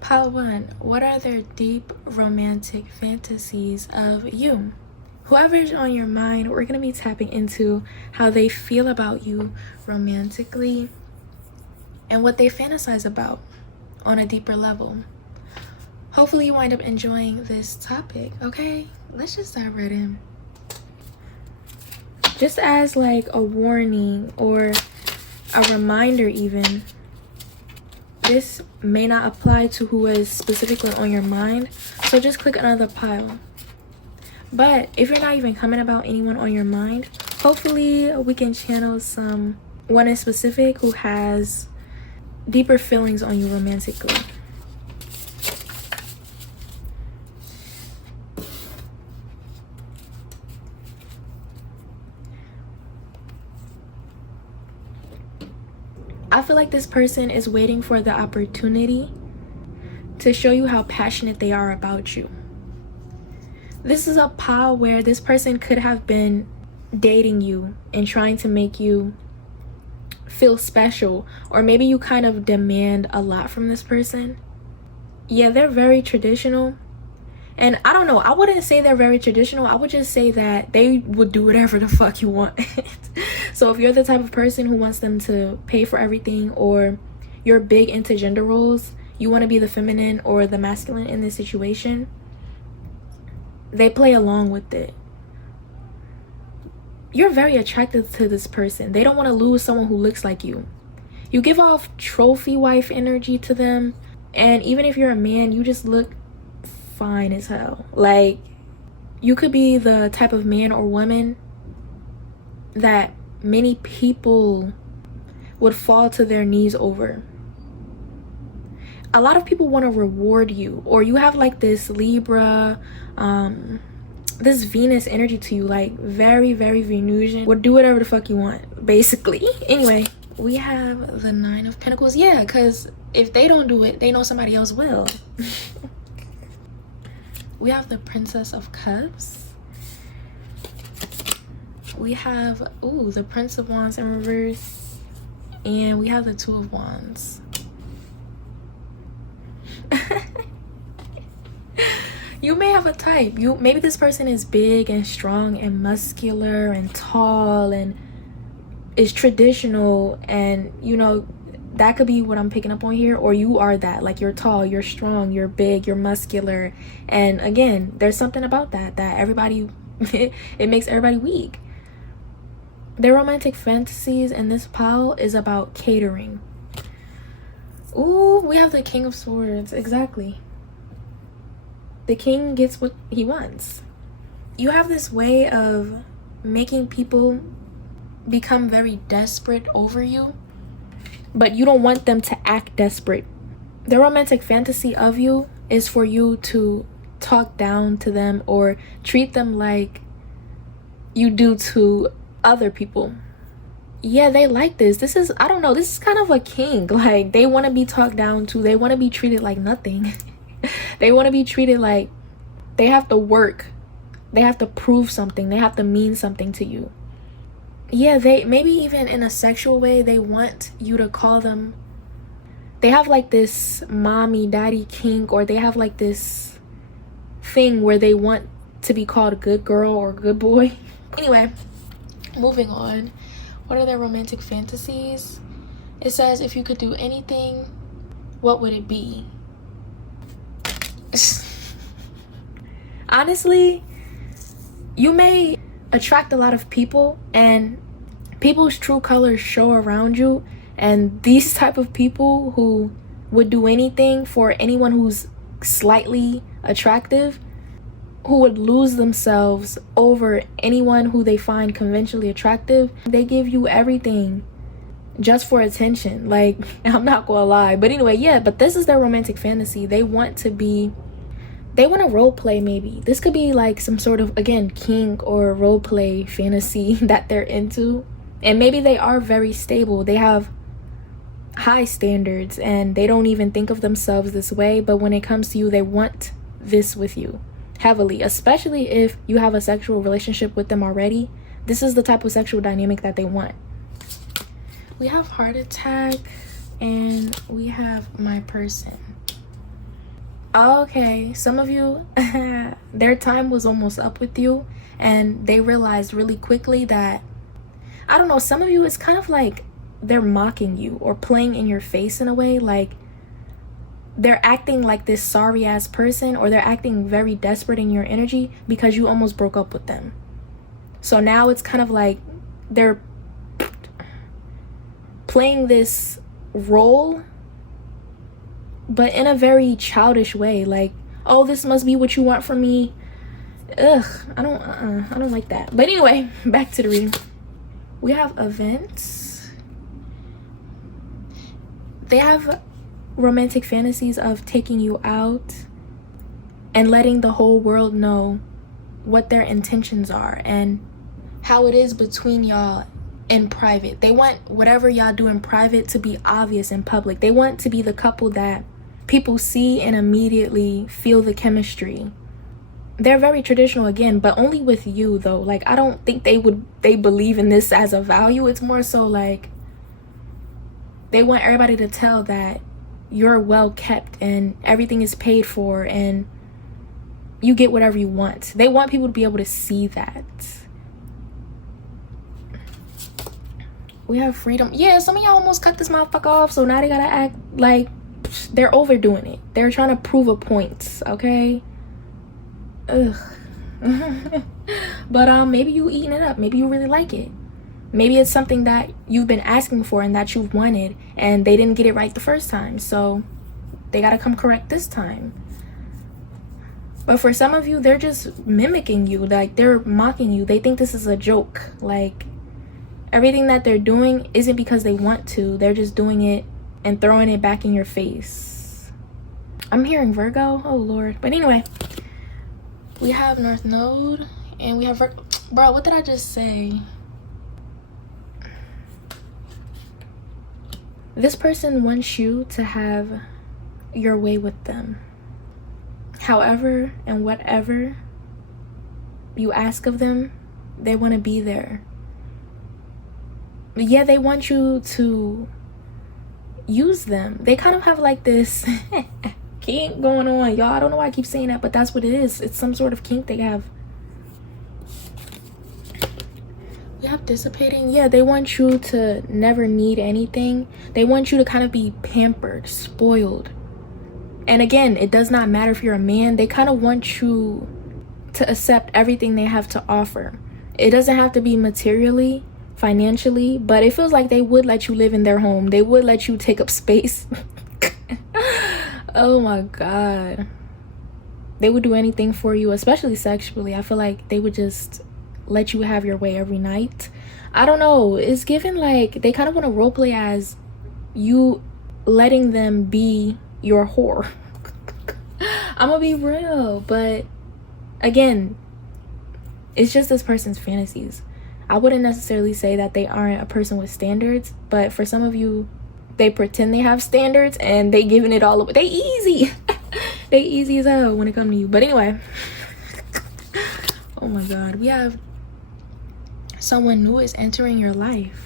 Pile 1. What are their deep romantic fantasies of you? Whoever's on your mind, we're going to be tapping into how they feel about you romantically and what they fantasize about on a deeper level. Hopefully you wind up enjoying this topic, okay? Let's just dive right in. Just as like a warning or a reminder even, this may not apply to who is specifically on your mind, so just click another pile. But if you're not even coming about anyone on your mind, hopefully we can channel someone in specific who has deeper feelings on you romantically. I feel like this person is waiting for the opportunity to show you how passionate they are about you. This is a pile where this person could have been dating you and trying to make you feel special, or maybe you kind of demand a lot from this person. Yeah, they're very traditional. And I don't know, I wouldn't say they're very traditional. I would just say that they would do whatever the fuck you want. So if you're the type of person who wants them to pay for everything, or you're big into gender roles, you want to be the feminine or the masculine in this situation, they play along with it. You're very attracted to this person. They don't want to lose someone who looks like you. You give off trophy wife energy to them. And even if you're a man, you just look fine as hell. Like, you could be the type of man or woman that many people would fall to their knees over. A lot of people want to reward you, or you have like this Libra, this Venus energy to you, like very, very Venusian. Would do whatever the fuck you want, basically. Anyway, we have the 9 of Pentacles. Yeah, because if they don't do it, they know somebody else will. We have the Princess of Cups. We have, the Prince of Wands in reverse. And we have the 2 of Wands. You may have a type. Maybe this person is big and strong and muscular and tall and is traditional, and you know, that could be what I'm picking up on here. Or you are that, like, you're tall, you're strong, you're big, you're muscular, and again, there's something about that everybody it makes everybody weak. Their romantic fantasies in this pile is about catering. Ooh, we have the King of Swords. Exactly. The king gets what he wants. You have this way of making people become very desperate over you, but you don't want them to act desperate. The romantic fantasy of you is for you to talk down to them or treat them like you do to other people. Yeah, they like this. This is, I don't know, this is kind of a king. Like, they want to be talked down to. They want to be treated like nothing. They want to be treated like they have to work. They have to prove something. They have to mean something to you. Yeah, they maybe even in a sexual way, they want you to call them. They have like this mommy, daddy kink, or they have like this thing where they want to be called a good girl or good boy. Anyway, moving on. What are their romantic fantasies? It says, if you could do anything, what would it be? Honestly, you may attract a lot of people, and people's true colors show around you, and these type of people who would do anything for anyone who's slightly attractive, who would lose themselves over anyone who they find conventionally attractive, they give you everything just for attention. Like, I'm not gonna lie, but anyway, yeah, but this is their romantic fantasy. They want to role play. Maybe this could be like some sort of, again, kink or role play fantasy that they're into, and maybe they are very stable. They have high standards and they don't even think of themselves this way, but when it comes to you, they want this with you heavily, especially if you have a sexual relationship with them already. This is the type of sexual dynamic that they want. We have heart attack and we have my person. Okay, some of you, their time was almost up with you, and they realized really quickly that, I don't know, some of you, it's kind of like they're mocking you or playing in your face in a way. Like, they're acting like this sorry ass person, or they're acting very desperate in your energy because you almost broke up with them. So now it's kind of like they're playing this role, but in a very childish way. Like, oh, this must be what you want from me. Ugh, I don't like that. But anyway, back to the reading. We have events. They have romantic fantasies of taking you out and letting the whole world know what their intentions are and how it is between y'all in private. They want whatever y'all do in private to be obvious in public. They want to be the couple that people see and immediately feel the chemistry. They're very traditional again, but only with you though. Like, I don't think they believe in this as a value. It's more so like they want everybody to tell that you're well kept and everything is paid for and you get whatever you want. They want people to be able to see that. We have freedom. Yeah, some of y'all almost cut this motherfucker off, so now they gotta act like they're overdoing it. They're trying to prove a point, okay? Ugh. But maybe you eating it up. Maybe you really like it. Maybe it's something that you've been asking for and that you've wanted, and they didn't get it right the first time, so they gotta come correct this time. But for some of you, they're just mimicking you. Like, they're mocking you. They think this is a joke. Like, everything that they're doing isn't because they want to. They're just doing it and throwing it back in your face. I'm hearing Virgo. Oh Lord. But anyway, we have North Node and we have bro, what did I just say? This person wants you to have your way with them. However and whatever you ask of them, they want to be there. Yeah, they want you to use them. They kind of have like this kink going on, y'all. I don't know why I keep saying that, but that's what it is. It's some sort of kink they have. We have dissipating. Yeah, they want you to never need anything. They want you to kind of be pampered, spoiled. And again, it does not matter if you're a man. They kind of want you to accept everything they have to offer. It doesn't have to be materially, financially, but it feels like they would let you live in their home. They would let you take up space. Oh my God. They would do anything for you, especially sexually. I feel like they would just let you have your way every night. I don't know. It's given like they kind of want to roleplay as you letting them be your whore. I'm gonna be real, but again, it's just this person's fantasies. I wouldn't necessarily say that they aren't a person with standards, but for some of you, they pretend they have standards and they giving it all away. They easy. They easy as hell when it comes to you. But anyway, oh my God, we have someone new is entering your life.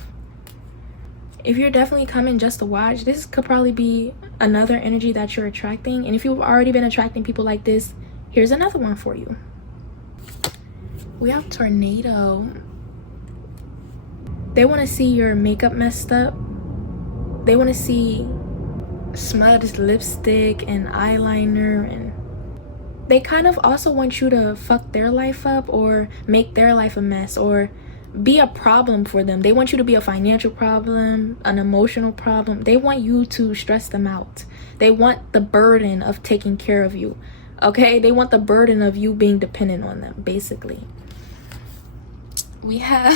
If you're definitely coming just to watch, this could probably be another energy that you're attracting. And if you've already been attracting people like this, here's another one for you. We have tornado. They want to see your makeup messed up. They want to see smudged lipstick and eyeliner, and they kind of also want you to fuck their life up or make their life a mess or be a problem for them. They want you to be a financial problem, an emotional problem. They want you to stress them out. They want the burden of taking care of you. Okay? They want the burden of you being dependent on them, basically. We have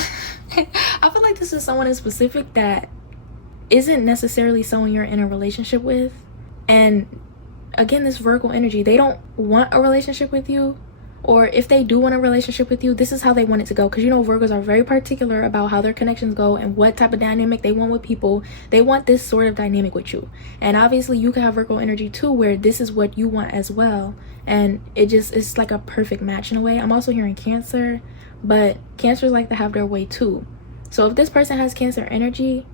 I feel like this is someone in specific that isn't necessarily someone you're in a relationship with. And again, this Virgo energy, they don't want a relationship with you. Or if they do want a relationship with you, this is how they want it to go. Because you know, Virgos are very particular about how their connections go and what type of dynamic they want with people. They want this sort of dynamic with you. And obviously you can have Virgo energy too, where this is what you want as well. And it's like a perfect match in a way. I'm also hearing Cancer, but Cancers like to have their way too. So if this person has Cancer energy,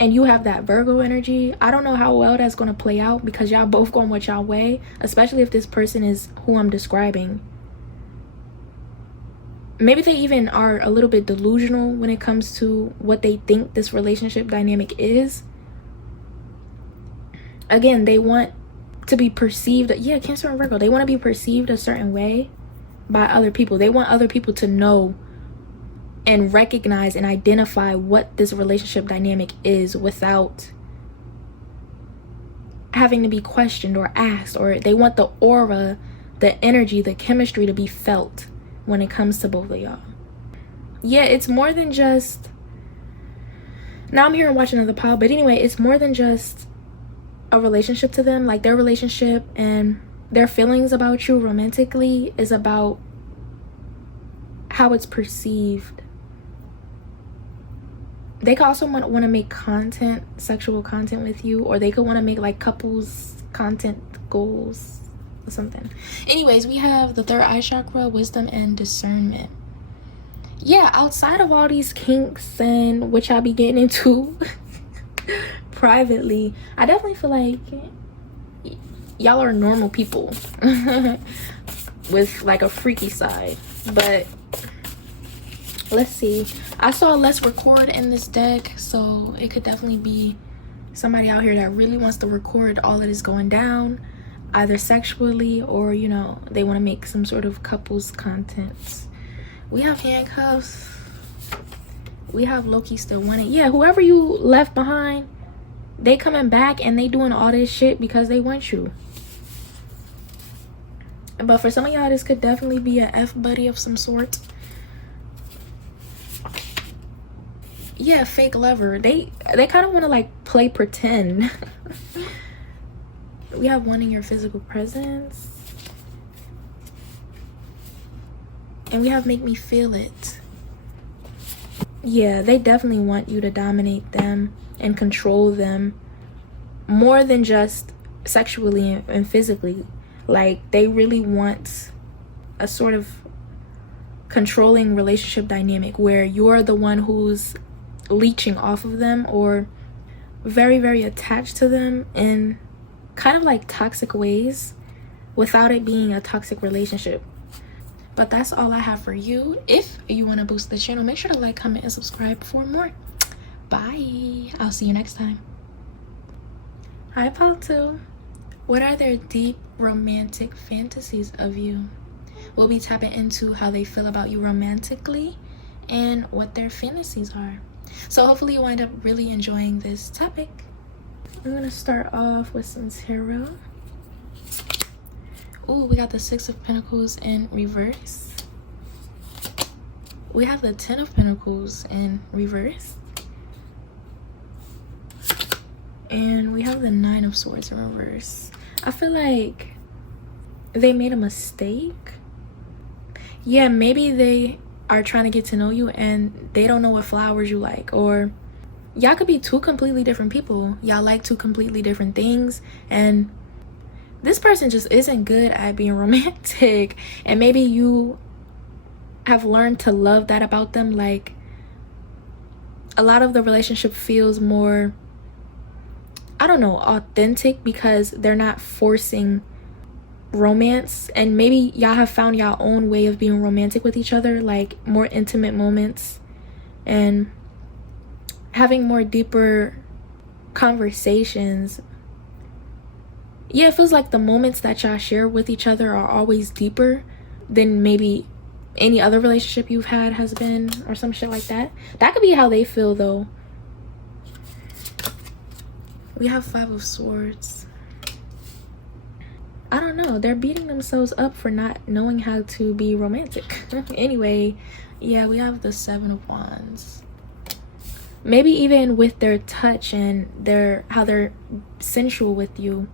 and you have that Virgo energy, I don't know how well that's going to play out, because y'all both going what y'all way, especially if this person is who I'm describing. Maybe they even are a little bit delusional when it comes to what they think this relationship dynamic is. Again, they want to be perceived, yeah, Cancer and Virgo, they want to be perceived a certain way by other people. They want other people to know and recognize and identify what this relationship dynamic is without having to be questioned or asked. Or they want the aura, the energy, the chemistry to be felt when it comes to both of y'all. Yeah, it's more than just, now I'm here and watching another pile, but anyway, it's more than just a relationship to them. Like, their relationship and their feelings about you romantically is about how it's perceived. They could also want to make content, sexual content with you, or they could want to make like couples content goals or something. Anyways, we have the third eye chakra, wisdom and discernment. Yeah, outside of all these kinks and which I'll be getting into privately, I definitely feel like y'all are normal people with like a freaky side. But let's see, I saw let's record in this deck, so it could definitely be somebody out here that really wants to record all that is going down, either sexually or, you know, they want to make some sort of couples content. We have handcuffs, we have Loki still wanting, yeah, whoever you left behind, they coming back and they doing all this shit because they want you. But for some of y'all, this could definitely be a F buddy of some sort. Yeah, fake lover. They kind of want to like play pretend. We have wanting your physical presence, and we have make me feel it. Yeah, they definitely want you to dominate them and control them more than just sexually and physically. Like, they really want a sort of controlling relationship dynamic where you're the one who's leeching off of them or very, very attached to them in kind of like toxic ways without it being a toxic relationship. But that's all I have for you. If you want to boost the channel, make sure to like, comment, and subscribe for more. Bye. I'll see you next time. Hi, Pal 2. What are their deep romantic fantasies of you? We'll be tapping into how they feel about you romantically and what their fantasies are. So hopefully you wind up really enjoying this topic. I'm going to start off with some tarot. Ooh, we got the Six of Pentacles in reverse. We have the Ten of Pentacles in reverse. And we have the Nine of Swords in reverse. I feel like they made a mistake. Yeah, maybe they are trying to get to know you and they don't know what flowers you like. Or y'all could be two completely different people. Y'all like two completely different things. And this person just isn't good at being romantic. And maybe you have learned to love that about them. Like, a lot of the relationship feels more, I don't know, authentic because they're not forcing romance. And maybe y'all have found y'all own way of being romantic with each other, like more intimate moments and having more deeper conversations. Yeah, it feels like the moments that y'all share with each other are always deeper than maybe any other relationship you've had has been, or some shit like that. That could be how they feel though. We have Five of Swords. I don't know, they're beating themselves up for not knowing how to be romantic. Anyway, yeah, we have the Seven of Wands. Maybe even with their touch and how they're sensual with you,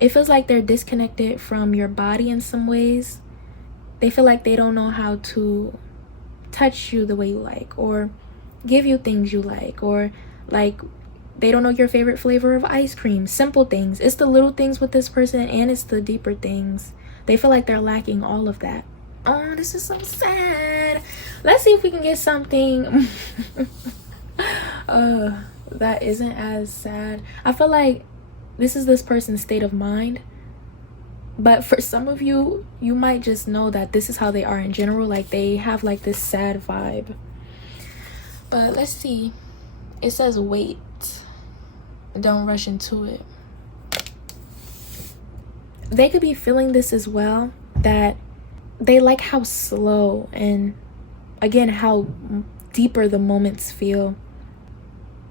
it feels like they're disconnected from your body in some ways. They feel like they don't know how to touch you the way you like, or give you things you like, or like they don't know your favorite flavor of ice cream. Simple things. It's the little things with this person, and it's the deeper things. They feel like they're lacking all of that. Oh, this is so sad. Let's see if we can get something that that isn't as sad. I feel like this is this person's state of mind. But for some of you, you might just know that this is how they are in general. Like, they have like this sad vibe. But let's see. It says wait. Don't rush into it. They could be feeling this as well, that they like how slow and, again, how deeper the moments feel.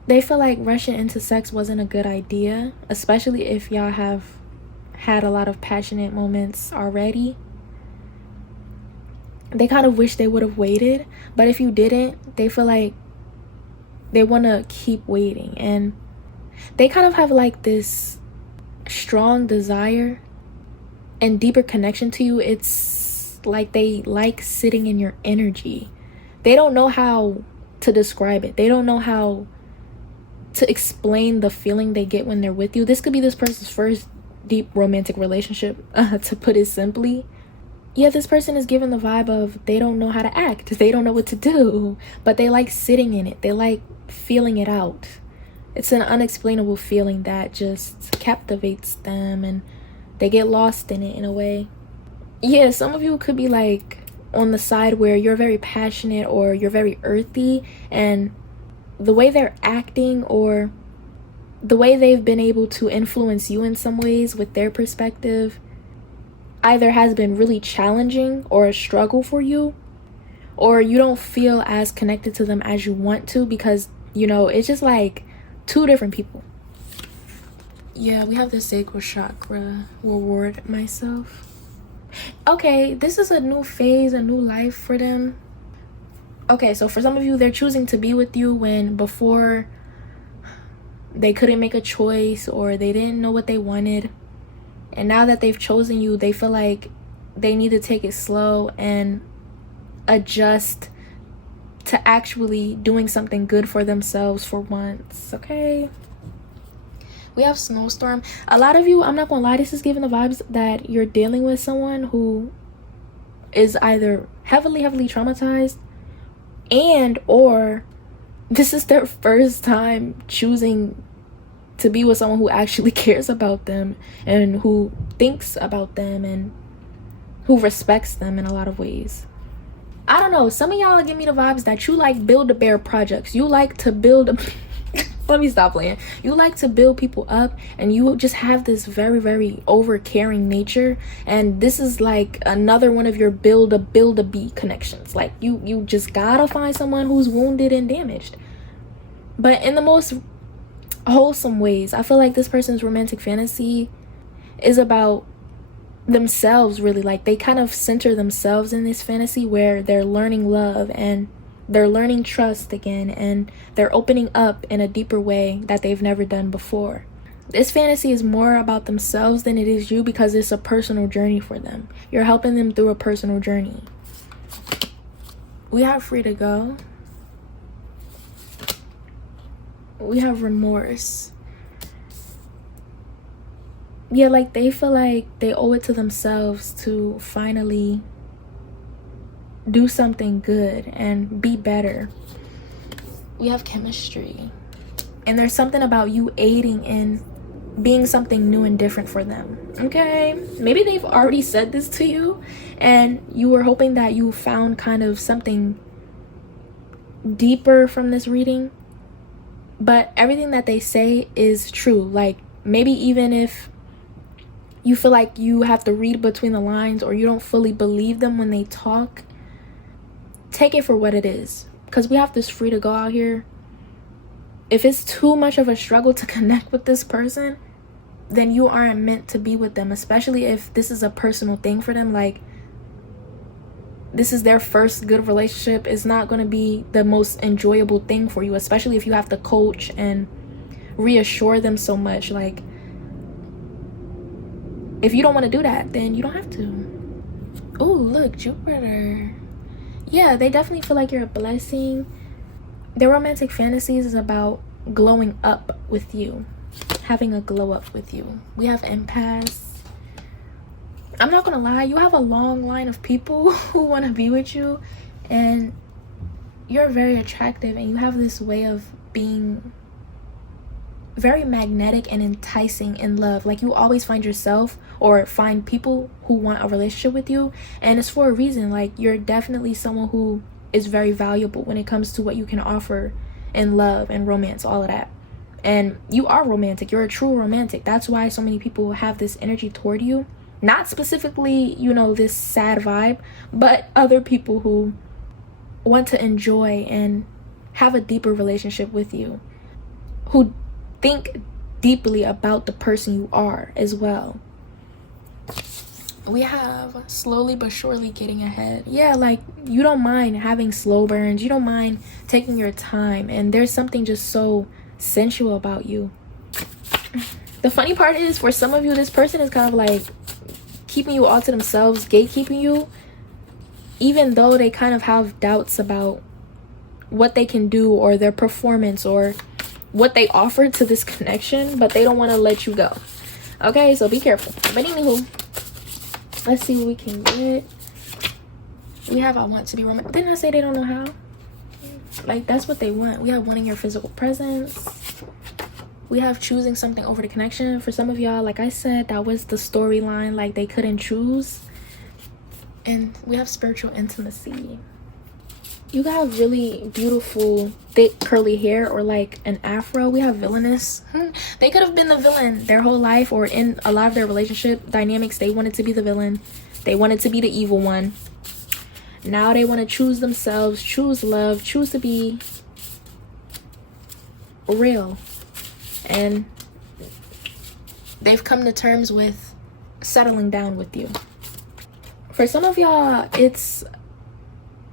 They feel like rushing into sex wasn't a good idea, especially if y'all have had a lot of passionate moments already. They kind of wish they would have waited, but if you didn't, they feel like they want to keep waiting, and they kind of have like this strong desire and deeper connection to you. It's like they like sitting in your energy. They don't know how to describe it. They don't know how to explain the feeling they get when they're with you. This could be this person's first deep romantic relationship, to put it simply. Yeah, this person is given the vibe of they don't know how to act. They don't know what to do, but they like sitting in it. They like feeling it out. It's an unexplainable feeling that just captivates them, and they get lost in it in a way. Yeah, some of you could be like on the side where you're very passionate or you're very earthy, and the way they're acting or the way they've been able to influence you in some ways with their perspective either has been really challenging or a struggle for you, or you don't feel as connected to them as you want to, because, you know, it's just like two different people. Yeah, we have the sacral chakra. Reward myself. Okay, this is a new phase, a new life for them. Okay, so for some of you, they're choosing to be with you when before they couldn't make a choice or they didn't know what they wanted. And now that they've chosen you, they feel like they need to take it slow and adjust to actually doing something good for themselves for once, okay? We have snowstorm. A lot of you, I'm not gonna lie, this is giving the vibes that you're dealing with someone who is either heavily traumatized, and or this is their first time choosing to be with someone who actually cares about them and who thinks about them and who respects them in a lot of ways. I don't know, some of y'all give me the vibes that you like Build-A-Bear projects. You like to build let me stop playing. You like to build people up, and you just have this very over caring nature, and this is like another one of your build-a-bee connections. Like you just gotta find someone who's wounded and damaged, but in the most wholesome ways. I feel like this person's romantic fantasy is about themselves, really. Like, they kind of center themselves in this fantasy where they're learning love and they're learning trust again, and they're opening up in a deeper way that they've never done before. This fantasy is more about themselves than it is you, because it's a personal journey for them. You're helping them through a personal journey. We have free to go. We have remorse. Yeah, like they feel like they owe it to themselves to finally do something good and be better. We have chemistry. And there's something about you aiding in being something new and different for them. Okay? Maybe they've already said this to you and you were hoping that you found kind of something deeper from this reading. But everything that they say is true. Like, maybe even if you feel like you have to read between the lines or you don't fully believe them when they talk, take it for what it is, because we have this free to go out here. If it's too much of a struggle to connect with this person, then you aren't meant to be with them, especially if this is a personal thing for them. Like, this is their first good relationship. It's not going to be the most enjoyable thing for you, especially if you have to coach and reassure them so much. Like, if you don't want to do that, then you don't have to. Oh, look, Jupiter. Yeah, they definitely feel like you're a blessing. Their romantic fantasies is about glowing up with you, having a glow up with you. We have empaths. I'm not gonna lie, you have a long line of people who want to be with you, and you're very attractive, and you have this way of being very magnetic and enticing in love. Like, you always find yourself or find people who want a relationship with you, and it's for a reason. Like, you're definitely someone who is very valuable when it comes to what you can offer in love and romance, all of that. And you are romantic. You're a true romantic. That's why so many people have this energy toward you. Not specifically, you know, this sad vibe, but other people who want to enjoy and have a deeper relationship with you, who think deeply about the person you are as well. We have slowly but surely getting ahead. Yeah, like, you don't mind having slow burns. You don't mind taking your time. And there's something just so sensual about you. The funny part is, for some of you, this person is kind of like keeping you all to themselves, gatekeeping you, even though they kind of have doubts about what they can do or their performance or what they offer to this connection, but they don't want to let you go. Okay, so be careful. But anywho, let's see what we can get. We have I want to be romantic. Didn't I say they don't know how? Like, that's what they want. We have wanting your physical presence. We have choosing something over the connection. For some of y'all, like I said, that was the storyline. Like, they couldn't choose. And we have spiritual intimacy. You have really beautiful, thick, curly hair, or like an afro. We have villainous. They could have been the villain their whole life, or in a lot of their relationship dynamics, they wanted to be the villain. They wanted to be the evil one. Now they want to choose themselves, choose love, choose to be real. And they've come to terms with settling down with you. For some of y'all, it's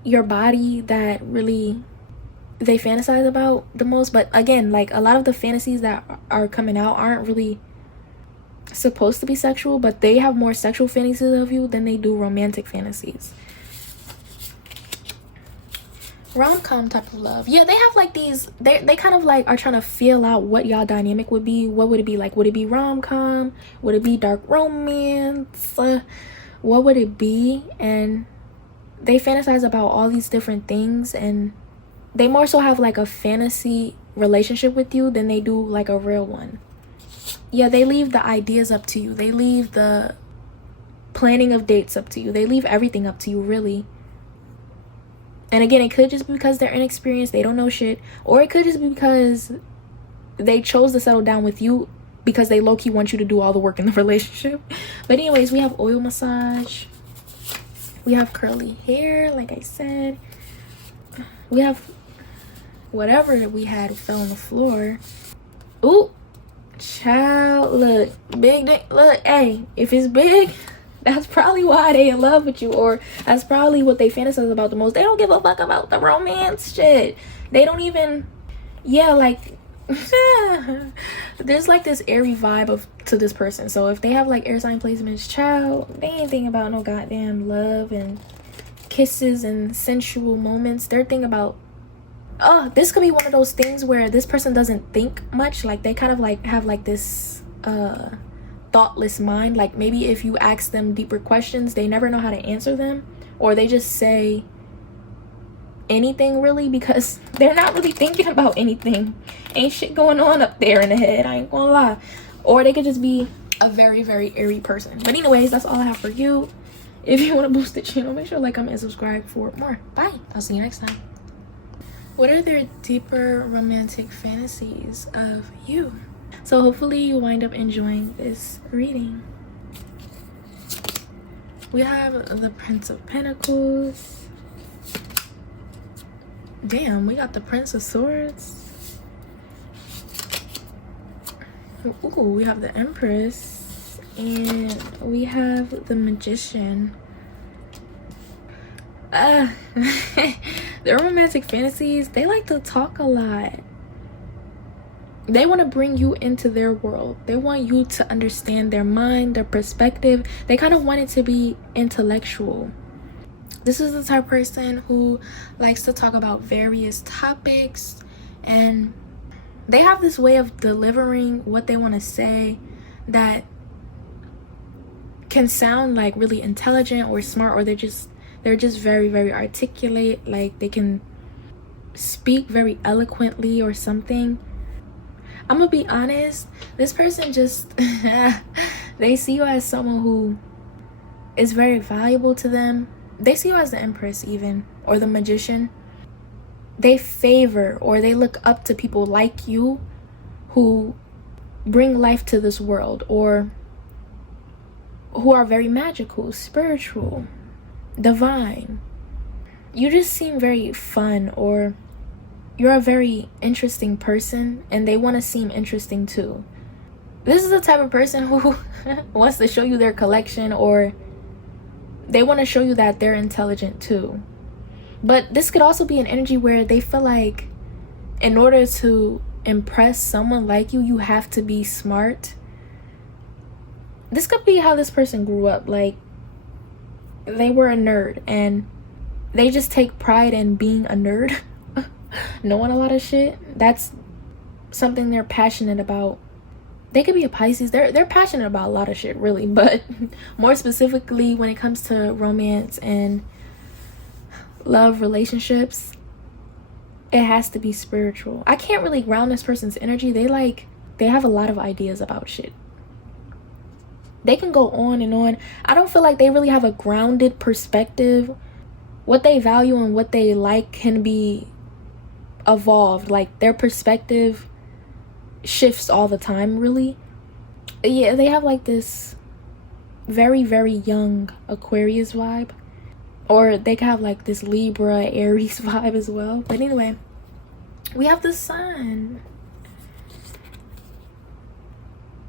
your body that really they fantasize about the most. But again, like, a lot of the fantasies that are coming out aren't really supposed to be sexual, but they have more sexual fantasies of you than they do romantic fantasies. Rom-com type of love. Yeah, they have like these, they kind of like are trying to feel out what y'all dynamic would be. What would it be like? Would it be rom-com? Would it be dark romance? What would it be? And they fantasize about all these different things, and they more so have like a fantasy relationship with you than they do like a real one. Yeah, they leave the ideas up to you. They leave the planning of dates up to you. They leave everything up to you, really. And again, it could just be because they're inexperienced, they don't know shit, or it could just be because they chose to settle down with you because they low-key want you to do all the work in the relationship. But anyways, we have oil massage. We have curly hair, like I said. We have whatever we had fell on the floor. Ooh, child, look, big dick. Look, hey, if it's big, that's probably why they in love with you, or that's probably what they fantasize about the most. They don't give a fuck about the romance shit. They don't even, yeah, like, there's like this airy vibe to this person. So if they have like air sign placements, child, they ain't thinking about no goddamn love and kisses and sensual moments. They're thinking about, oh, this could be one of those things where this person doesn't think much. Like, they kind of like have like this thoughtless mind. Like, maybe if you ask them deeper questions, they never know how to answer them, or they just say anything really because they're not really thinking about anything. Ain't shit going on up there in the head, I ain't gonna lie. Or they could just be a very, very airy person. But anyways, that's all I have for you. If you want to boost the channel, make sure to like, comment, and subscribe for more. Bye, I'll see you next time. What are their deeper romantic fantasies of you? So hopefully you wind up enjoying this reading. We have the Prince of Pentacles. Damn, we got the Prince of Swords. Ooh, we have the Empress. And we have the Magician. Their romantic fantasies, they like to talk a lot. They want to bring you into their world. They want you to understand their mind, their perspective. They kind of want it to be intellectual. This is the type of person who likes to talk about various topics, and they have this way of delivering what they want to say that can sound like really intelligent or smart, or they're just very, very articulate. Like, they can speak very eloquently or something. I'm gonna be honest, this person just they see you as someone who is very valuable to them. They see you as the Empress even, or the Magician. They favor or they look up to people like you who bring life to this world, or who are very magical, spiritual, divine. You just seem very fun, or you're a very interesting person, and they want to seem interesting too. This is the type of person who wants to show you their collection, or they want to show you that they're intelligent too. But this could also be an energy where they feel like in order to impress someone like you, you have to be smart. This could be how this person grew up. Like, they were a nerd and they just take pride in being a nerd. Knowing a lot of shit. That's something they're passionate about. They could be a Pisces. They're passionate about a lot of shit, really. But more specifically, when it comes to romance and love relationships, it has to be spiritual. I can't really ground this person's energy. They have a lot of ideas about shit. They can go on and on. I don't feel like they really have a grounded perspective. What they value and what they like can be evolved. Like, their perspective shifts all the time, really. Yeah, they have like this very, very young Aquarius vibe. Or they can have like this Libra, Aries vibe as well. But anyway, we have the Sun.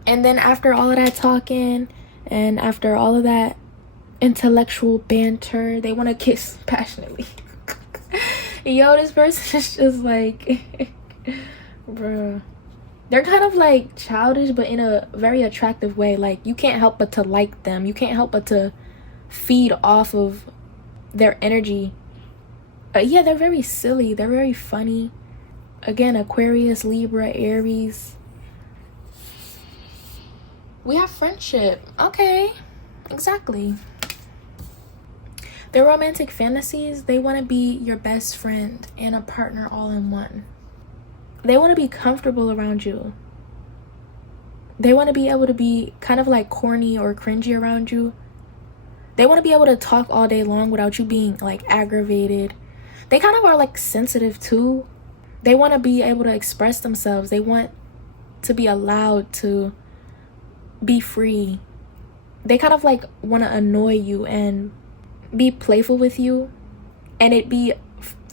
And then after all of that talking and after all of that intellectual banter, they want to kiss passionately. Yo, this person is just like, bruh. They're kind of like childish, but in a very attractive way. Like, you can't help but to like them. You can't help but to feed off of their energy. Yeah, they're very silly. They're very funny. Again, Aquarius, Libra, Aries. We have friendship. Okay, exactly. Their romantic fantasies, they want to be your best friend and a partner all in one. They want to be comfortable around you. They want to be able to be kind of like corny or cringy around you. They want to be able to talk all day long without you being like aggravated. They kind of are like sensitive too. They want to be able to express themselves. They want to be allowed to be free. They kind of like want to annoy you and be playful with you and it be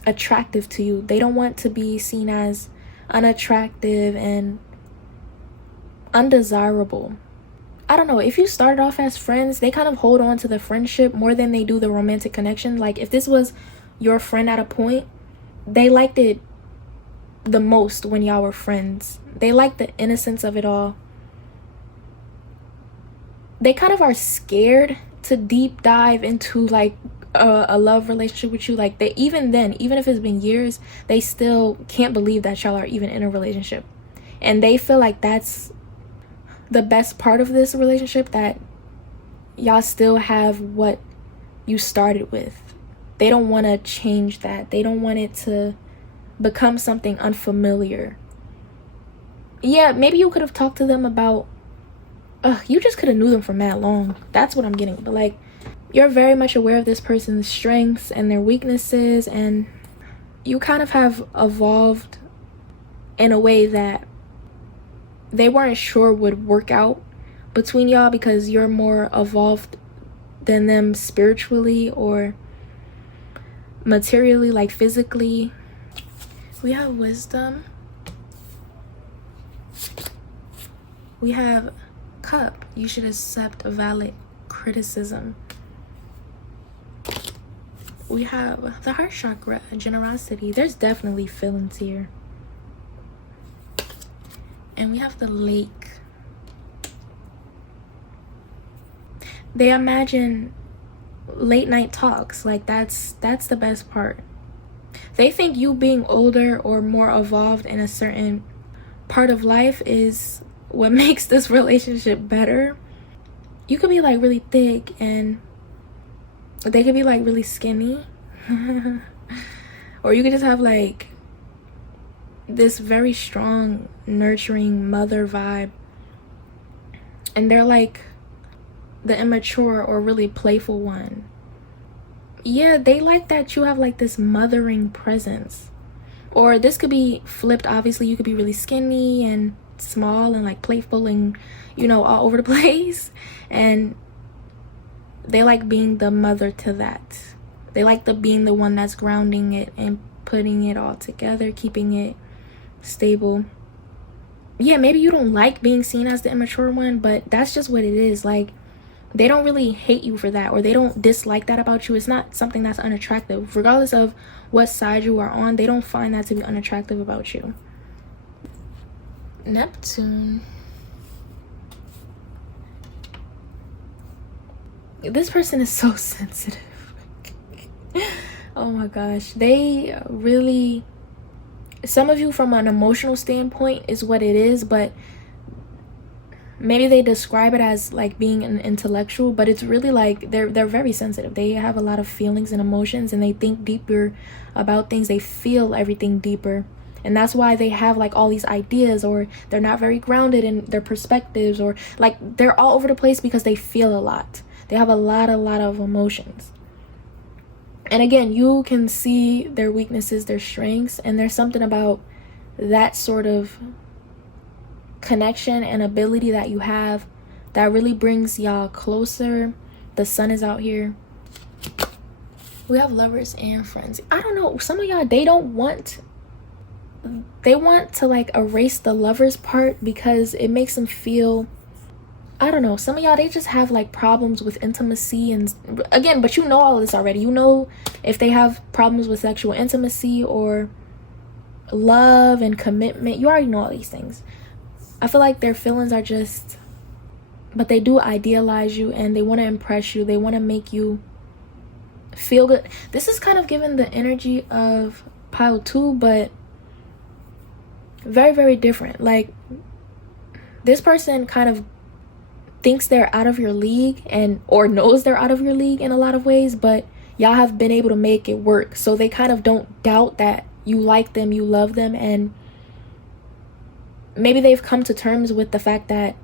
attractive to you. They don't want to be seen as unattractive and undesirable. I don't know, if you started off as friends, they kind of hold on to the friendship more than they do the romantic connection. Like, if this was your friend at a point, they liked it the most when y'all were friends. They liked the innocence of it all. They kind of are scared to deep dive into like a love relationship with you. Like, they, even then, even if it's been years, they still can't believe that y'all are even in a relationship. And they feel like that's the best part of this relationship, that y'all still have what you started with. They don't want to change that. They don't want it to become something unfamiliar. Yeah, maybe you could have talked to them about, you just could have knew them for mad long. That's what I'm getting. But like, you're very much aware of this person's strengths and their weaknesses, and you kind of have evolved in a way that they weren't sure would work out between y'all, because you're more evolved than them spiritually or materially, like physically. We have wisdom. We have cup. You should accept valid criticism. We have the heart chakra, generosity. There's definitely feelings here. And we have the lake. They imagine late night talks. Like, that's the best part. They think you being older or more evolved in a certain part of life is what makes this relationship better. You could be like really thick and they could be like really skinny. Or you could just have like this very strong, nurturing mother vibe. And they're like the immature or really playful one. Yeah, they like that you have like this mothering presence. Or this could be flipped. Obviously, you could be really skinny and small and like playful and, you know, all over the place. And they like being the mother to that. They like being the one that's grounding it and putting it all together, keeping it stable. Yeah, maybe you don't like being seen as the immature one, but that's just what it is. Like, they don't really hate you for that, or they don't dislike that about you. It's not something that's unattractive. Regardless of what side you are on, they don't find that to be unattractive about you. Neptune. This person is so sensitive. Oh my gosh. They really, some of you from an emotional standpoint is what it is, but maybe they describe it as like being an intellectual, but it's really like they're very sensitive. They have a lot of feelings and emotions, and they think deeper about things. They feel everything deeper. And that's why they have like all these ideas, or they're not very grounded in their perspectives, or like they're all over the place because they feel a lot. They have a lot of emotions. And again, you can see their weaknesses, their strengths, and there's something about that sort of connection and ability that you have that really brings y'all closer. The sun is out here. We have lovers and friends. I don't know, some of y'all, they want to like erase the lovers part because it makes them feel, I don't know, some of y'all, they just have like problems with intimacy. And again, but you know all of this already. You know if they have problems with sexual intimacy or love and commitment. You already know all these things. I feel like their feelings are just, but they do idealize you and they want to impress you. They want to make you feel good. This is kind of given the energy of pile 2, but very, very different. Like, this person kind of thinks they're out of your league or knows they're out of your league in a lot of ways, but y'all have been able to make it work. So they kind of don't doubt that you like them, you love them, and maybe they've come to terms with the fact that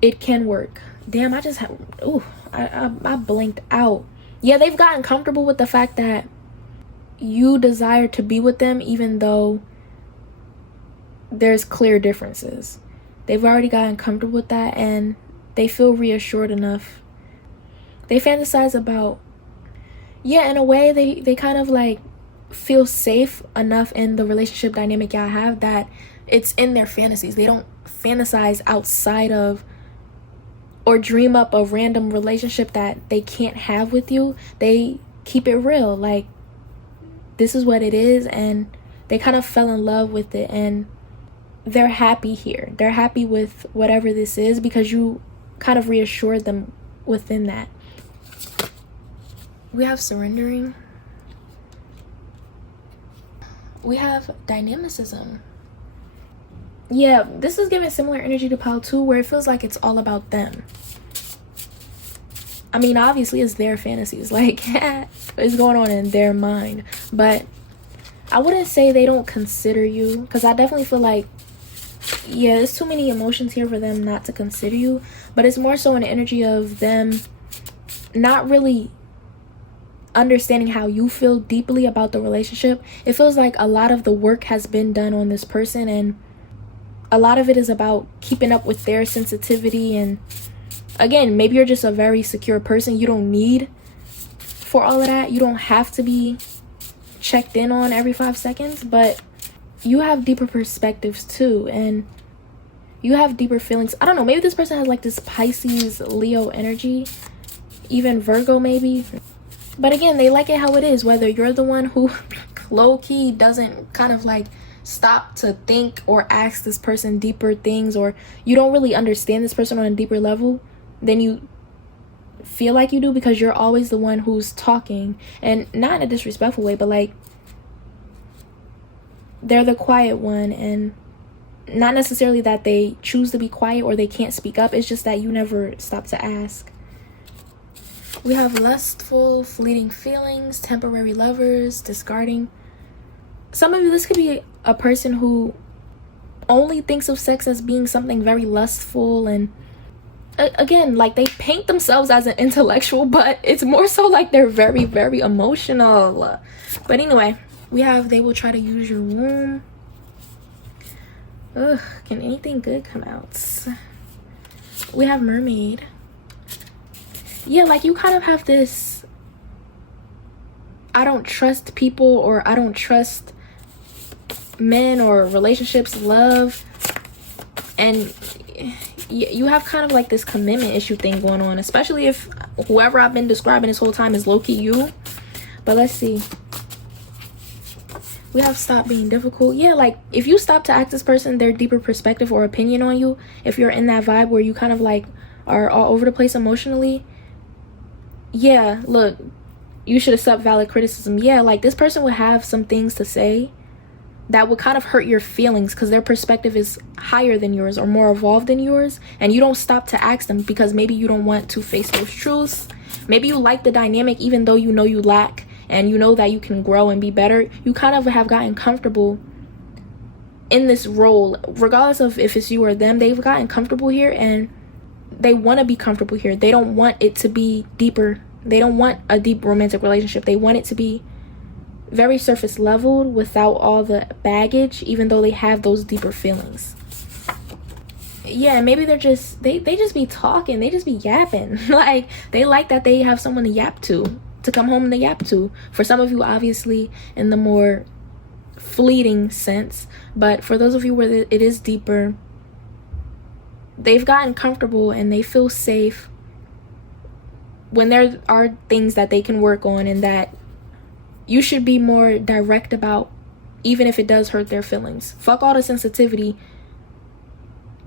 it can work. Damn, I blinked out. Yeah, they've gotten comfortable with the fact that you desire to be with them even though there's clear differences. They've already gotten comfortable with that, and they feel reassured enough. They fantasize about, yeah, in a way, they kind of like feel safe enough in the relationship dynamic y'all have that it's in their fantasies. They don't fantasize outside of or dream up a random relationship that they can't have with you. They keep it real. Like, this is what it is, and they kind of fell in love with it, and they're happy here. They're happy with whatever this is because you kind of reassured them within that. We have surrendering. We have dynamicism. Yeah, this is giving similar energy to pile 2, where it feels like it's all about them. I mean, obviously it's their fantasies, like it's going on in their mind, but I wouldn't say they don't consider you, because I definitely feel like, yeah, there's too many emotions here for them not to consider you, but it's more so an energy of them not really understanding how you feel deeply about the relationship. It feels like a lot of the work has been done on this person, and a lot of it is about keeping up with their sensitivity. And again, maybe you're just a very secure person. You don't need for all of that. You don't have to be checked in on every 5 seconds, but you have deeper perspectives too, and you have deeper feelings. I don't know, maybe this person has like this Pisces, Leo energy, even Virgo maybe. But again, they like it how it is, whether you're the one who low-key doesn't kind of like stop to think or ask this person deeper things, or you don't really understand this person on a deeper level than you feel like you do, because you're always the one who's talking, and not in a disrespectful way, but like they're the quiet one, and not necessarily that they choose to be quiet or they can't speak up. It's just that you never stop to ask. We have lustful, fleeting feelings, temporary lovers, discarding. Some of you, this could be a person who only thinks of sex as being something very lustful, and again, like, they paint themselves as an intellectual, but it's more so like they're very, very emotional. But anyway, we have they will try to use your womb. Ugh, can anything good come out? We have mermaid. Yeah, like, you kind of have this I don't trust people, or I don't trust men or relationships, love, and you have kind of like this commitment issue thing going on, especially if whoever I've been describing this whole time is low-key you. But let's see. We have stop being difficult. Yeah, like, if you stop to ask this person their deeper perspective or opinion on you, if you're in that vibe where you kind of like are all over the place emotionally, yeah, look, you should accept valid criticism. Yeah, like, this person would have some things to say that would kind of hurt your feelings because their perspective is higher than yours or more evolved than yours, and you don't stop to ask them because maybe you don't want to face those truths. Maybe you like the dynamic even though you know you lack, and you know that you can grow and be better. You kind of have gotten comfortable in this role, regardless of if it's you or them. They've gotten comfortable here, and they want to be comfortable here. They don't want it to be deeper. They don't want a deep romantic relationship. They want it to be very surface leveled without all the baggage, even though they have those deeper feelings. Yeah, maybe they're just they just be talking, they just be yapping. Like, they like that they have someone to yap to come home to yap to. For some of you, obviously, in the more fleeting sense, but for those of you where it is deeper, they've gotten comfortable and they feel safe when there are things that they can work on and that you should be more direct about, even if it does hurt their feelings. Fuck all the sensitivity.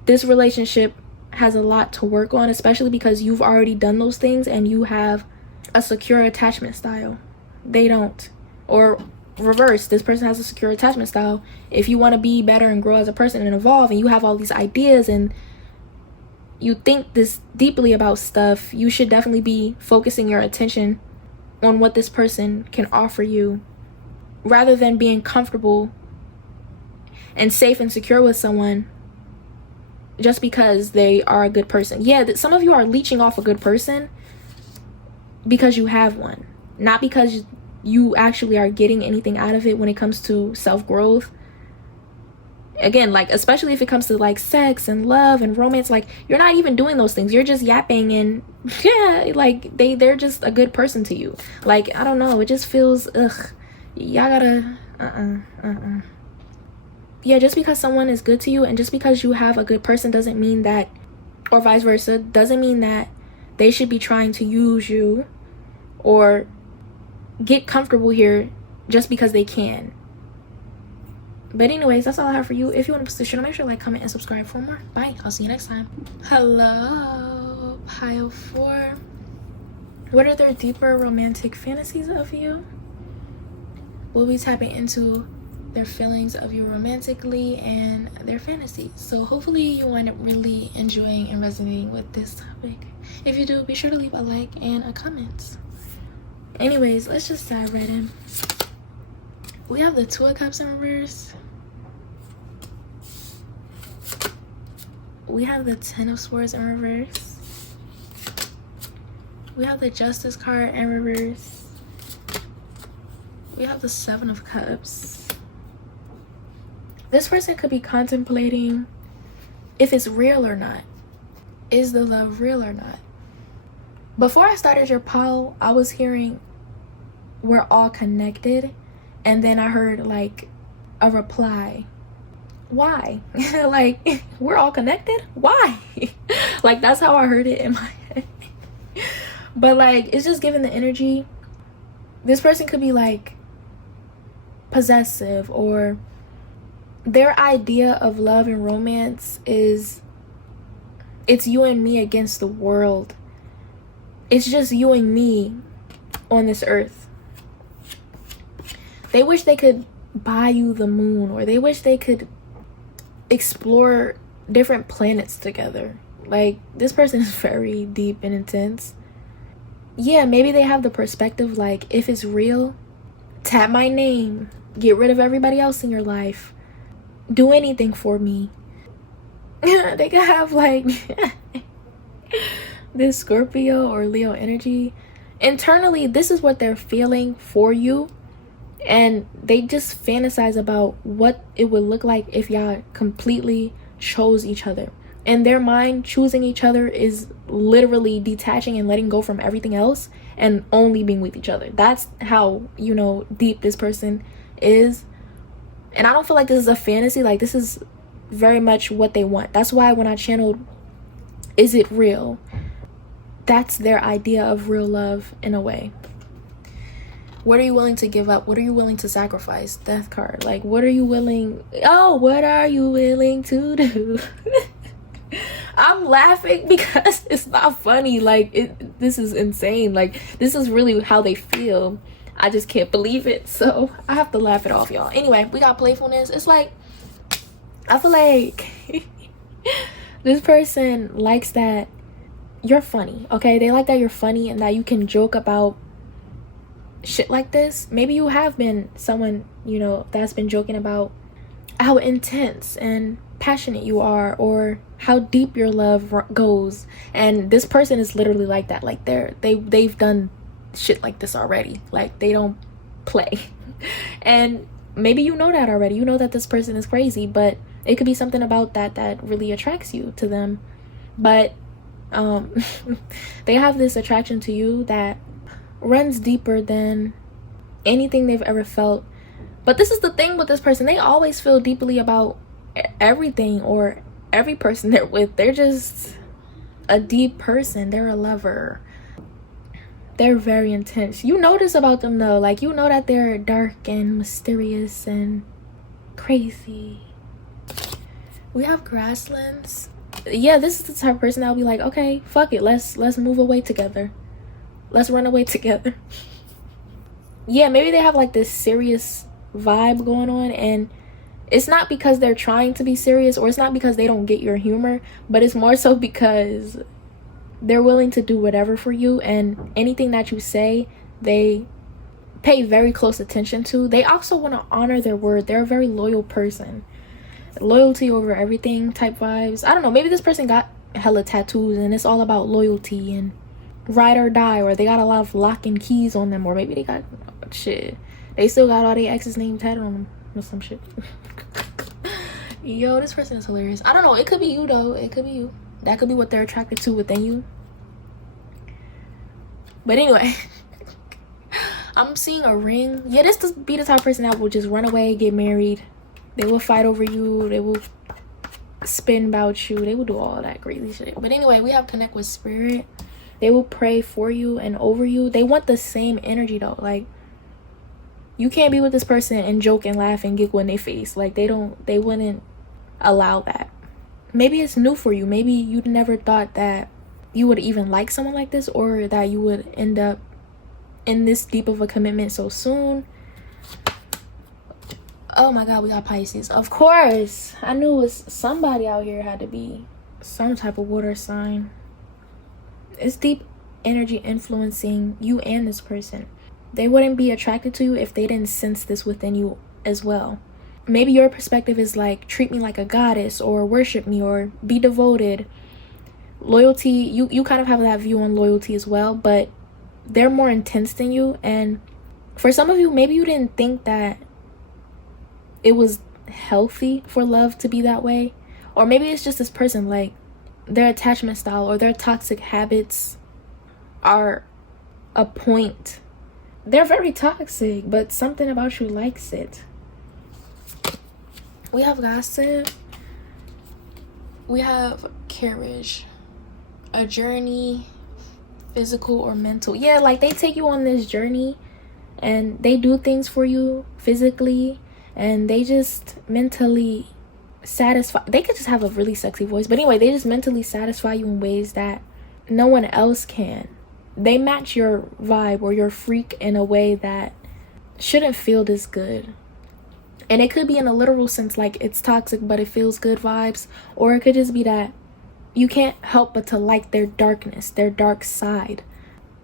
This relationship has a lot to work on, especially because you've already done those things and you have a secure attachment style. They don't. Or reverse, this person has a secure attachment style. If you want to be better and grow as a person and evolve, and you have all these ideas and you think this deeply about stuff, you should definitely be focusing your attention on what this person can offer you, rather than being comfortable and safe and secure with someone just because they are a good person. Yeah, some of you are leeching off a good person because you have one, not because you actually are getting anything out of it when it comes to self-growth. Again, like, especially if it comes to like sex and love and romance, like, you're not even doing those things. You're just yapping, and yeah, like, they're just a good person to you. Like, I don't know, it just feels ugh. Y'all gotta yeah, just because someone is good to you and just because you have a good person doesn't mean that, or vice versa, doesn't mean that they should be trying to use you or get comfortable here just because they can. But anyways, that's all I have for you. If you want to position, make sure to like, comment, and subscribe for more. Bye. I'll see you next time. Hello, pile 4. What are their deeper romantic fantasies of you? We'll be tapping into their feelings of you romantically and their fantasies. So hopefully you wind up really enjoying and resonating with this topic. If you do, be sure to leave a like and a comment. Anyways, let's just dive right in. We have the 2 of Cups in reverse. We have the 10 of Swords in reverse. We have the Justice card in reverse. We have the 7 of Cups. This person could be contemplating if it's real or not. Is the love real or not? Before I started your pile, I was hearing we're all connected. And then I heard like a reply. Why? Like, we're all connected? Why? Like, that's how I heard it in my head. But like, it's just giving the energy. This person could be like possessive, or their idea of love and romance is it's you and me against the world. It's just you and me on this earth. They wish they could buy you the moon, or they wish they could explore different planets together. Like, this person is very deep and intense. Yeah, maybe they have the perspective like, if it's real, tap my name, get rid of everybody else in your life. do anything for me. They could have like this Scorpio or Leo energy. Internally, this is what they're feeling for you, and they just fantasize about what it would look like if y'all completely chose each other. In their mind, choosing each other is literally detaching and letting go from everything else and only being with each other. That's how, you know, deep this person is. And I don't feel like this is a fantasy. Like, this is very much what they want. That's why when I channeled Is It Real, that's their idea of real love in a way. What are you willing to give up? What are you willing to sacrifice? Death card. Like, what are you willing to do? I'm laughing because it's not funny. Like, this is insane. Like, this is really how they feel. I just can't believe it. So I have to laugh it off, y'all. Anyway, we got playfulness. It's like, I feel like this person likes that you're funny, okay? They like that you're funny and that you can joke about shit like this. Maybe you have been someone, you know, that's been joking about how intense and passionate you are, or how deep your love goes, and this person is literally like that. Like, they've done shit like this already. Like, they don't play. And maybe you know that already. You know that this person is crazy, but it could be something about that really attracts you to them. But they have this attraction to you that runs deeper than anything they've ever felt. But this is the thing with this person. They always feel deeply about everything or every person they're with. They're just a deep person. They're a lover. They're very intense. You know this about them though. Like, you know that they're dark and mysterious and crazy. We have grasslands. Yeah, this is the type of person that'll be like, okay, fuck it, let's move away together. Let's run away together. Yeah, maybe they have like this serious vibe going on, and it's not because they're trying to be serious, or it's not because they don't get your humor, but it's more so because they're willing to do whatever for you, and anything that you say, they pay very close attention to. They also want to honor their word. They're a very loyal person. Loyalty over everything type vibes. I don't know, maybe this person got hella tattoos and it's all about loyalty and ride or die, or they got a lot of lock and keys on them, or maybe they got shit, they still got all their ex's name tatted on them or some shit. Yo, this person is hilarious. I don't know, it could be you though. It could be you. That could be what they're attracted to within you. But anyway, I'm seeing a ring. Yeah, this to be the type of person that will just run away, get married. They will fight over you. They will spin about you. They will do all that crazy shit. But anyway, we have connect with spirit. They will pray for you and over you. They want the same energy though. Like, you can't be with this person and joke and laugh and giggle in their face. Like, they wouldn't allow that. Maybe it's new for you. Maybe you never thought that you would even like someone like this, or that you would end up in this deep of a commitment so soon. Oh my god, we got Pisces. Of course, I knew it was somebody out here. Had to be some type of water sign. It's deep energy influencing you and this person. They wouldn't be attracted to you if they didn't sense this within you as well. Maybe your perspective is like, treat me like a goddess, or worship me, or be devoted. Loyalty, you kind of have that view on loyalty as well, but they're more intense than you. And for some of you, maybe you didn't think that it was healthy for love to be that way. Or maybe it's just this person, like, their attachment style or their toxic habits are a point. They're very toxic, but something about you likes it. We have gossip. We have carriage. A journey, physical or mental. Yeah, like, they take you on this journey and they do things for you physically, and they just mentally satisfy. They could just have a really sexy voice, but anyway, they just mentally satisfy you in ways that no one else can. They match your vibe or your freak in a way that shouldn't feel this good. And it could be in a literal sense, like it's toxic but it feels good vibes, or it could just be that you can't help but to like their darkness, their dark side.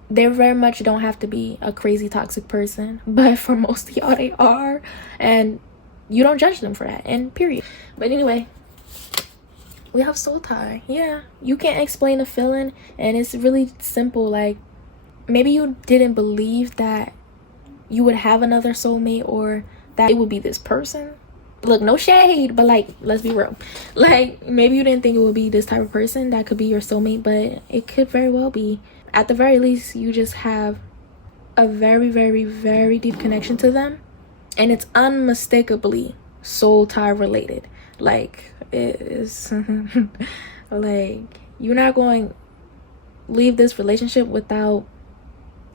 They very much don't have to be a crazy toxic person, but for most of y'all they are. And you don't judge them for that, and period. But anyway, we have soul tie. Yeah, you can't explain the feeling, and it's really simple. Like, maybe you didn't believe that you would have another soulmate, or that it would be this person. Look, no shade, but like, let's be real. Like, maybe you didn't think it would be this type of person that could be your soulmate, but it could very well be. At the very least, you just have a very, very, very deep connection to them, and it's unmistakably soul tie related. Like, it is like, you're not going to leave this relationship without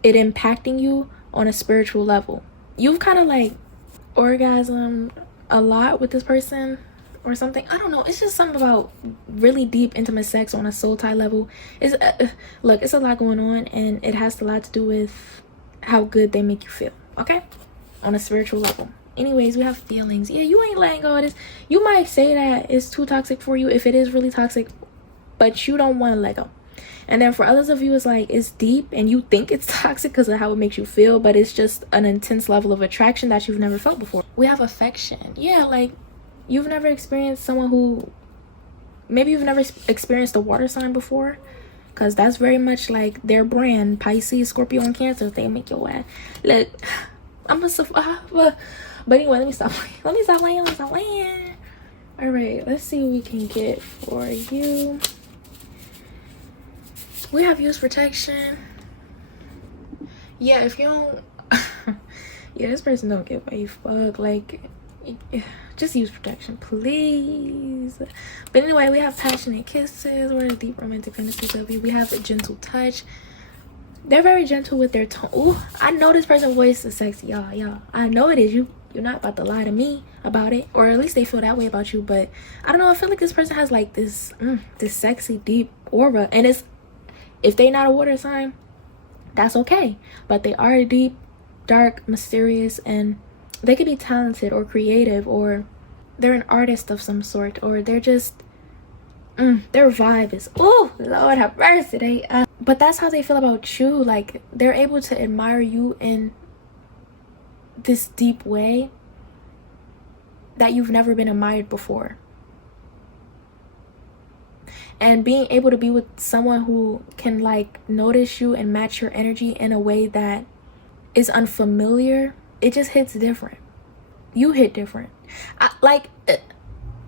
it impacting you on a spiritual level. You've kind of like orgasmed a lot with this person or something. I don't know, it's just something about really deep intimate sex on a soul tie level. It's look, it's a lot going on, and it has a lot to do with how good they make you feel, okay, on a spiritual level. Anyways, we have feelings. Yeah, you ain't letting go of this. You might say that it's too toxic for you if it is really toxic, but you don't want to let go. And then for others of you, it's like, it's deep and you think it's toxic because of how it makes you feel, but it's just an intense level of attraction that you've never felt before. We have affection. Yeah, like, you've never experienced someone who, maybe you've never experienced a water sign before, because that's very much like their brand. Pisces, Scorpio, and Cancer, they make your ass. Look, I'm a survivor. But anyway, let me stop playing. All right, let's see what we can get for you. We have use protection. Yeah, if you don't yeah, this person don't give a fuck. Like, just use protection, please. But anyway, we have passionate kisses or deep romantic fantasies of you. We have a gentle touch. They're very gentle with their tone. Ooh, I know this person's voice is sexy, y'all. I know it is. You're not about to lie to me about it, or at least they feel that way about you. But I don't know, I feel like this person has like this this sexy deep aura, and it's, if they not a water sign, that's okay, but they are deep, dark, mysterious, and they could be talented or creative, or they're an artist of some sort, or they're just their vibe is, oh Lord have mercy, but that's how they feel about you. Like, they're able to admire you in this deep way that you've never been admired before. And being able to be with someone who can like notice you and match your energy in a way that is unfamiliar, it just hits different. You hit different.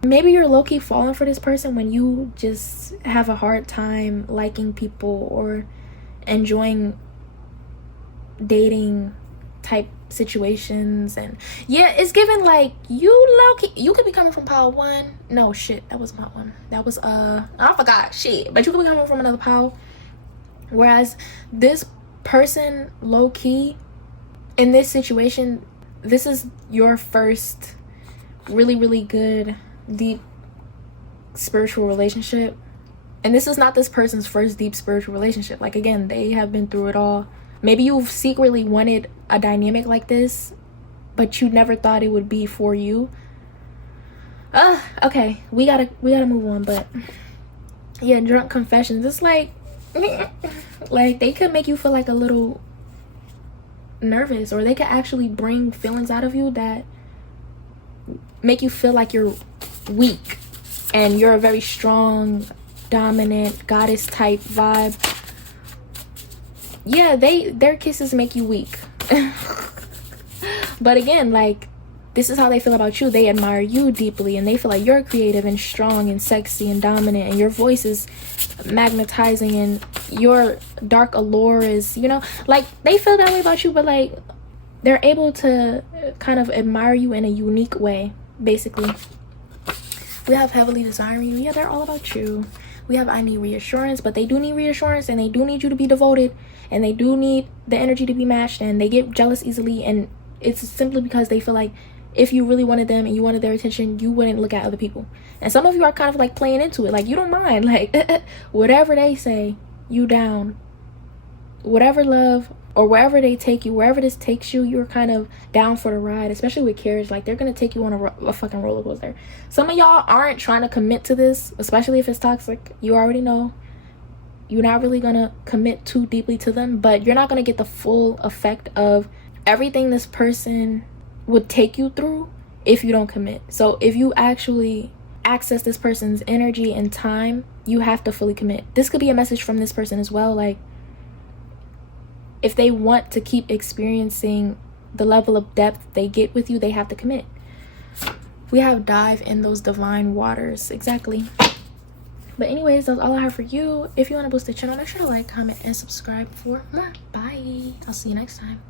Maybe you're low-key falling for this person when you just have a hard time liking people or enjoying dating type situations. And yeah, it's given like you low-key, you could be coming from pile one. No shit, that was my one. That was I forgot shit, but you could be coming from another pile, whereas this person low-key in this situation, this is your first really, really good deep spiritual relationship. And this is not this person's first deep spiritual relationship. Like, again, they have been through it all. Maybe you've secretly wanted a dynamic like this, but you never thought it would be for you. Okay, we gotta move on. But yeah, drunk confessions, it's like like they could make you feel like a little nervous, or they could actually bring feelings out of you that make you feel like you're weak and you're a very strong, dominant goddess type vibe. Yeah, their kisses make you weak. But again, like, this is how they feel about you. They admire you deeply, and they feel like you're creative and strong and sexy and dominant, and your voice is magnetizing, and your dark allure is, you know, like, they feel that way about you, but like, they're able to kind of admire you in a unique way, basically. We have heavily desiring you. Yeah, they're all about you. We have I need reassurance, but they do need reassurance, and they do need you to be devoted, and they do need the energy to be matched, and they get jealous easily, and it's simply because they feel like if you really wanted them and you wanted their attention, you wouldn't look at other people. And some of you are kind of like playing into it, like, you don't mind, like whatever they say, you down. Whatever love or wherever they take you, wherever this takes you, you're kind of down for the ride. Especially with carriage, like, they're gonna take you on a fucking roller coaster. Some of y'all aren't trying to commit to this, especially if it's toxic. You already know you're not really gonna commit too deeply to them, but you're not gonna get the full effect of everything this person would take you through if you don't commit. So if you actually access this person's energy and time, you have to fully commit. This could be a message from this person as well. Like, if they want to keep experiencing the level of depth they get with you, they have to commit. We have dive in those divine waters. Exactly. But anyways, that's all I have for you. If you want to boost the channel, make sure to like, comment, and subscribe for more. Bye. I'll see you next time.